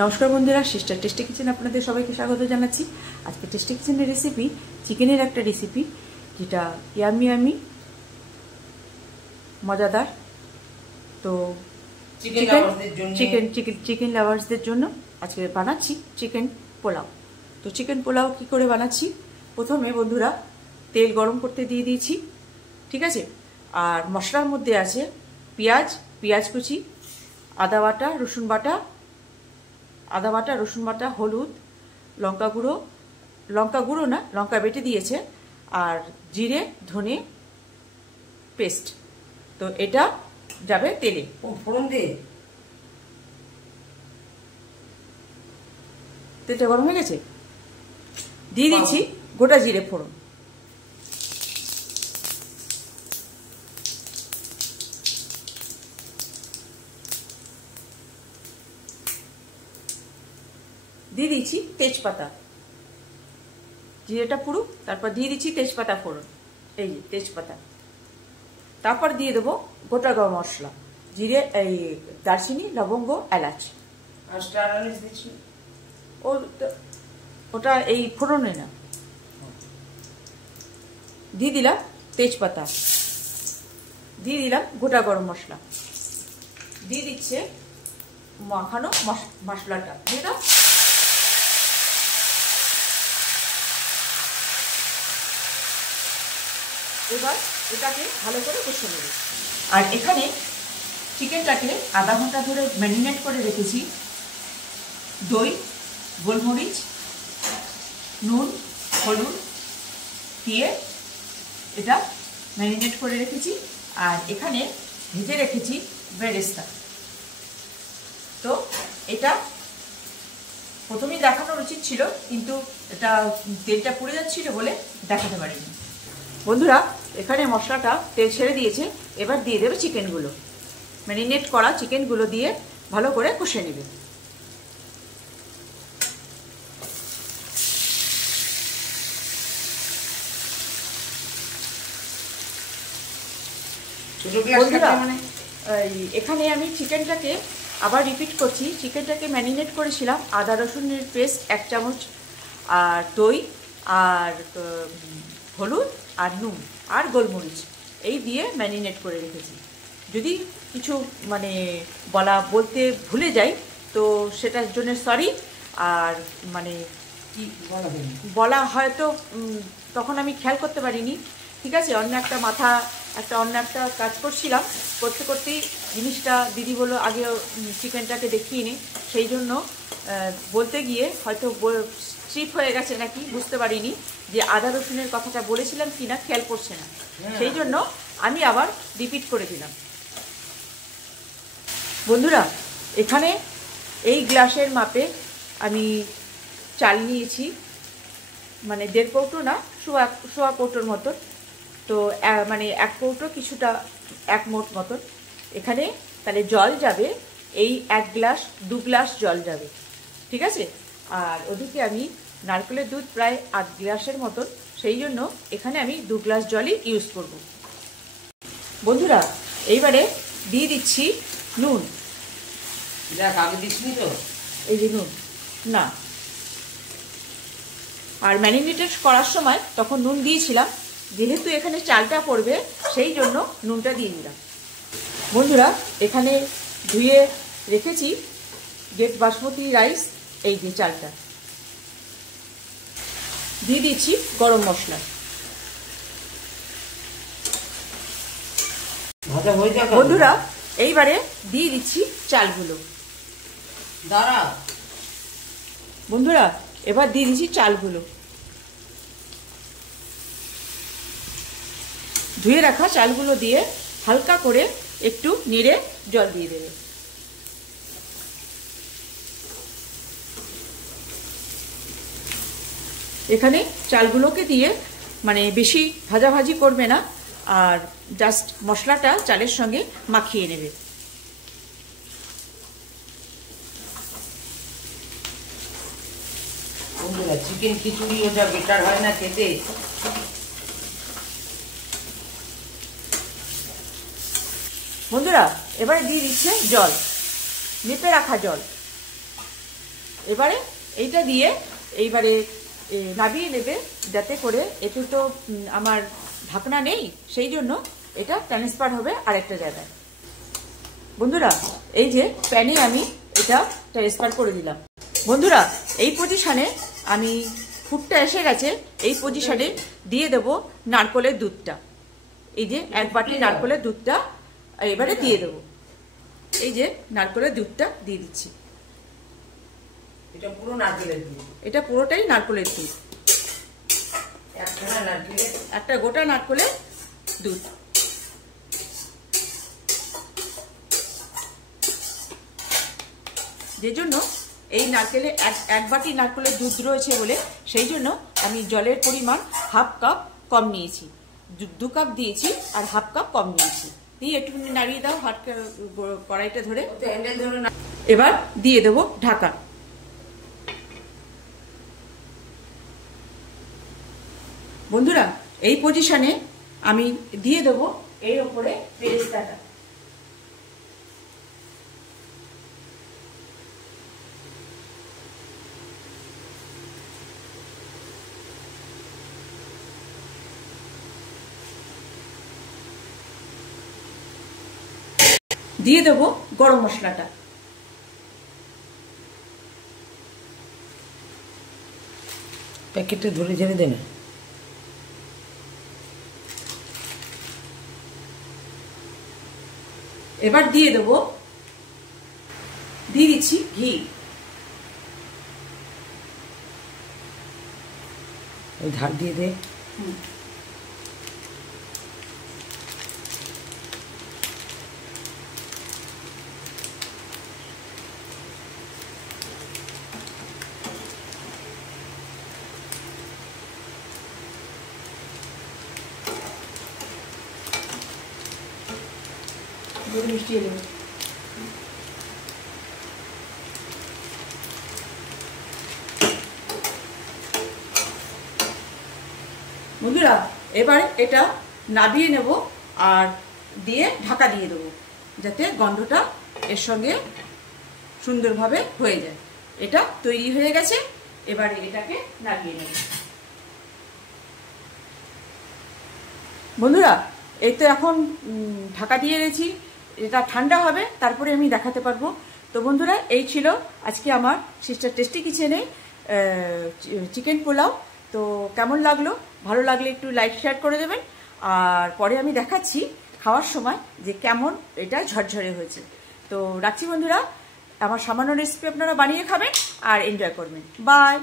নমস্কার বন্ধুরা, sister tasty kitchen আপনাদের সবাইকে স্বাগত জানাচ্ছি। আজকে টেস্টি কিচেনের রেসিপি চিকেনের একটা রেসিপি, যেটা ইয়ামি ইয়ামি মজাদার। তো চিকেন লাভার্সদের জন্য আজকে বানাচ্ছি চিকেন পোলাও। তো চিকেন পোলাও কি করে বানাচ্ছি, প্রথমে বন্ধুরা তেল গরম করতে দিয়ে দিয়েছি, ঠিক আছে। আর মশলার মধ্যে আছে পেঁয়াজ কুচি, আদা বাটা, রসুন বাটা, হলুদ, লঙ্কা গুঁড়ো না, লঙ্কা বেটে দিয়েছে, আর জিরে ধনে পেস্ট। তো এটা যাবে তেলে। ফোড়ন দিয়ে তেলটা গরম হয়ে গেছে, দিয়ে দিচ্ছি গোটা জিরে ফোড়ন, দিয়ে দিচ্ছি তেজপাতা, জিরেটা পুরো, তারপর দিয়ে দিচ্ছি তেজপাতা ফোড়ন, এই যে তেজপাতা। তারপর দিয়ে দেবো গোটা গরম মশলা, জিরে, এই দারচিনি, লবঙ্গ, এলাচ। ওটা এই ফোড়নে না, দিয়ে দিলাম তেজপাতা, দিয়ে দিলাম গোটা গরম মশলা, দিয়ে দিচ্ছে মাখানো মশলাটা, দিয়ে দাও। এবার এটাকে ভালো করে কষে নেব। আর এখানে চিকেনটাকে আধা ঘন্টা ধরে ম্যারিনেট করে রেখেছি। দই, গোলমরিচ, নুন, হলুদ দিয়ে এটা ম্যারিনেট করে রেখেছি। আর এখানে ভেজে রেখেছি বেরেস্তা। তো এটা প্রথমেই দেখানোর উচিত ছিল, কিন্তু এটা তেলটা পুড়ে যাচ্ছিল বলে দেখাতে পারিনি। বন্ধুরা, এখানে মশলাটা তেল ছেড়ে দিয়েছে, এবার দিয়ে দেবে চিকেনগুলো। ম্যারিনেট করা চিকেনগুলো দিয়ে ভালো করে কষে নেবে। বন্ধুরা, এখানে আমি চিকেনটাকে আবার রিপিট করছি, চিকেনটাকে ম্যারিনেট করেছিলাম আদা রসুনের পেস্ট 1 চামচ, আর দই, আর হলুদ, আর নুন, আর গোলমরিচ, এই দিয়ে ম্যারিনেট করে রেখেছি। যদি কিছু বলতে ভুলে যাই তো সেটার জন্য সরি। আর কি বলা হয়তো তখন আমি খেয়াল করতে পারিনি, ঠিক আছে। অন্য একটা কাজ করছিলাম, করতে করতেই জিনিসটা দিদি বললো আগে চিকেনটাকে দেখিয়ে নি, সেই জন্য বলতে গিয়ে হয়তো স্ট্রিপ হয়ে গেছে নাকি বুঝতে পারিনি, যে আদা রসুনের কথাটা বলেছিলাম কিনা খেয়াল করছে না, সেই জন্য আমি আবার রিপিট করে দিলাম। বন্ধুরা, এখানে এই গ্লাসের মাপে আমি চাল নিয়েছি, 1.5 কৌটো না, সোয়া কৌটোর মতন। তো 1 কৌটো কিছুটা 1 মোট মতন। এখানে তাহলে জল যাবে এই 1 গ্লাস 2 গ্লাস জল যাবে, ঠিক আছে। আর ওদিকে আমি নারকেলের দুধ প্রায় 8 গ্লাসের মতন, সেই জন্য এখানে আমি 2 গ্লাস জলই ইউজ করব। বন্ধুরা, এইবারে দিয়ে দিচ্ছি নুন। এই যে নুন না, আর ম্যারিনেটেড করার সময় তখন নুন দিয়েছিলাম, যেহেতু এখানে চালটা পড়বে সেই জন্য নুনটা দিয়ে দিলাম। বন্ধুরা, এখানে ধুয়ে রেখেছি গেট বাসমতি রাইস, এই যে চালটা দিয়ে দিচ্ছি গরম মশলা। বন্ধুরা, এইবারে দিয়ে দিচ্ছি চালগুলো। বন্ধুরা, এবার দিয়ে দিচ্ছি চালগুলো, ধুয়ে রাখা চালগুলো দিয়ে হালকা করে একটু নেড়ে জল দিয়ে দেবে। এখানে চালগুলোকে দিয়ে বেশি ভাজাভাজি করবে না, আর জাস্ট মশলাটা চালের সঙ্গে মাখিয়ে নেবে। চিকেন খিচুড়ি ওটা বেটার হয় না খেতে। বন্ধুরা, এবারে দিয়ে দিচ্ছে জল, মেপে রাখা জল। এবারে এইটা দিয়ে এইবারে নাবিয়ে নেবে, যাতে করে এতে তো আমার ঢাকনা নেই, সেই জন্য এটা ট্রান্সফার হবে আরেকটা জায়গায়। বন্ধুরা, এই যে প্যানে আমি এটা ট্রান্সফার করে দিলাম। বন্ধুরা, এই পজিশনে আমি ফুটটা এসে গেছে, এই পজিশনে দিয়ে দেব নারকলের দুধটা। এই যে 1 বাটি নারকলের দুধটা এবারে দিয়ে দেব। এই যে নারকলের দুধটা দিয়ে দিচ্ছি। এটা পুরো নারকেলের দুধ, এটা পুরোটাই নারকলের দুধ, একটা গোটা নারকলের দুধ। যে জন্য এই নারকেলে 1 বাটি নারকেলের দুধ রয়েছে বলে সেই জন্য আমি জলের পরিমাণ 1/2 কাপ কম নিয়েছি। 2 কাপ দিয়েছি আর 1/2 কাপ কম নিয়েছি। দিয়ে একটুখানি নাড়িয়ে দাও হাত কড়াইটা ধরে। এবার দিয়ে দেবো ঢাকা। বন্ধুরা, এই পজিশনে আমি দিয়ে দেবো এর উপরে পেরেস্তাটা। দিয়ে দেবো গরম মশলাটা। প্যাকেটে ধরে ঝেড়ে দেন। এবার দিয়ে দেবো, দিয়ে দিচ্ছি ঘি। ওই ধার দিয়ে দে। মিষ্টিয়ে দেবো। বন্ধুরা, এবারে এটা নাবিয়ে নেব আর দিয়ে ঢাকা দিয়ে দেবো, যাতে গন্ধটা এর সঙ্গে সুন্দরভাবে হয়ে যায়। এটা তৈরি হয়ে গেছে, এবারে এটাকে নাবিয়ে নেব। বন্ধুরা, এই তো এখন ঢাকা দিয়ে গেছি, এটা ঠান্ডা হবে তারপরে আমি দেখাতে পারবো। তো বন্ধুরা, এই ছিল আজকে আমার সিস্টার টেস্টি কিচেনে চিকেন পোলাও। তো কেমন লাগলো? ভালো লাগলে একটু লাইক শেয়ার করে দেবেন। আর পরে আমি দেখাচ্ছি খাওয়ার সময় যে কেমন এটা ঝরঝরে হয়েছে। তো রাখছি বন্ধুরা, আমার সামান্য রেসিপি আপনারা বানিয়ে খাবেন আর এনজয় করবেন। বাই।